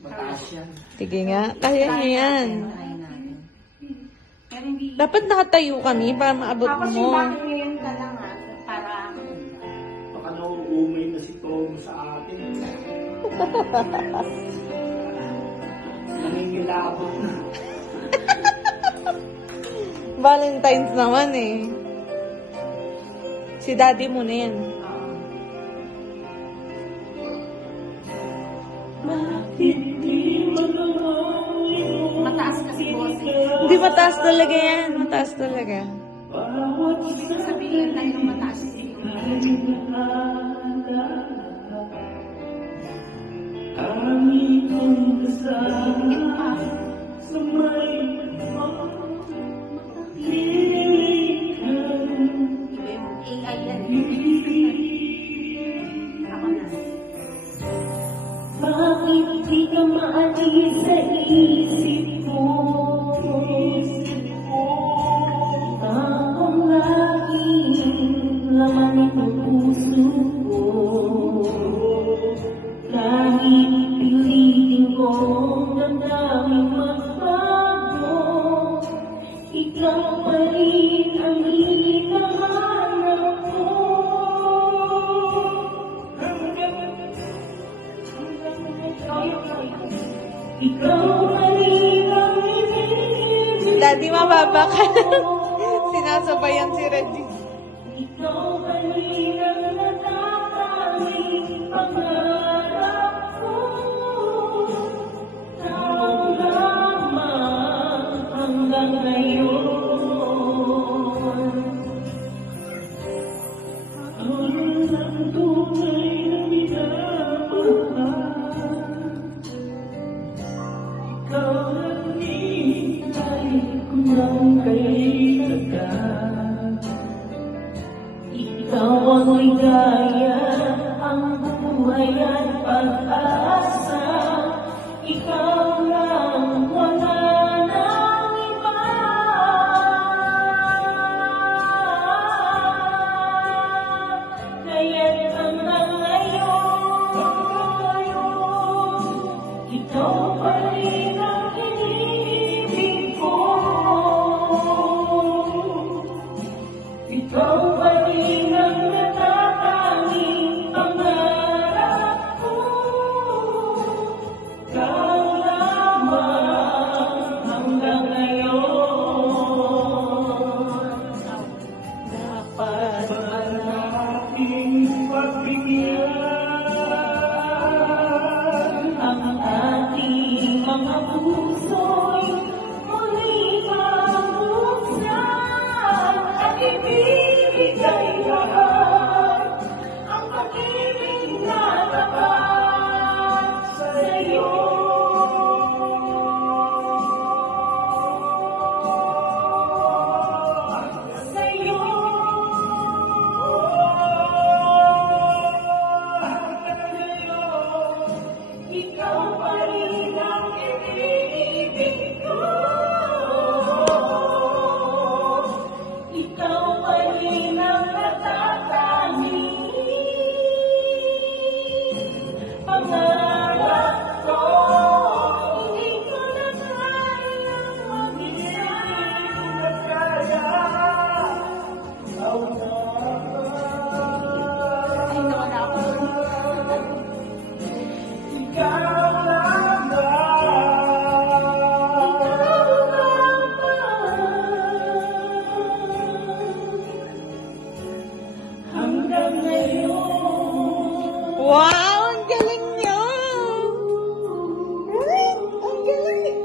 Mataas yan. Sige nga, kaya niya yan. Try natin. Pero hindi... Dapat nakatayo kami para maabot Tapos mo. yung bakit ngayon ka lang para... Baka nauumay na si Tom sa atin. Nangingilaban na. Valentine's naman eh. Si daddy mo na yan. Mataas kasi boss. Hindi, mataas talaga yan. Mataas talaga. Ibig sabihin lang ng mataas yung Ito pa. Iba yung AI yan. Ako na. Bakit di ka maalis sa isip mo? Ang laging laman ng puso ko. Kahit pilitin kong damdamin magbago, ikaw pa rin ang hinahanap ko. Ikaw pa rin ang hinihingi. Daddy, mababa ka. Sinasabayan si Reggie. Ikaw pa rin ang natatanging pangarap ko. Ikaw lamang hanggang ngayon. Ang tunay na minamahal. Ikaw ang hinihintay ko ng kailangan. Ikaw ang ligaya, ang buhay at pag-asa. Ikaw lang, wala nang iba. Kaya't hanggang ngayon, ikaw pa rin ang iniibig ko. Ikaw pa rin ang natatanging pangarap ko. Ikaw lamang hanggang ngayon. Dapat Ating pagbigyan. ang ating mga puso'y muli mabuksan at ibibigay lahat ang pag-ibig na tapat sa'yo. Sa'yo. Ikaw pa rin ang iniibig ko. Ikaw pa rin ang natatanging pangarap ko. Hindi ko na kayang mag-isa. Ay, nawala ako. Ikaw Hanggang ngayon. Wow! Ang galing niyo! Ay, ang galing!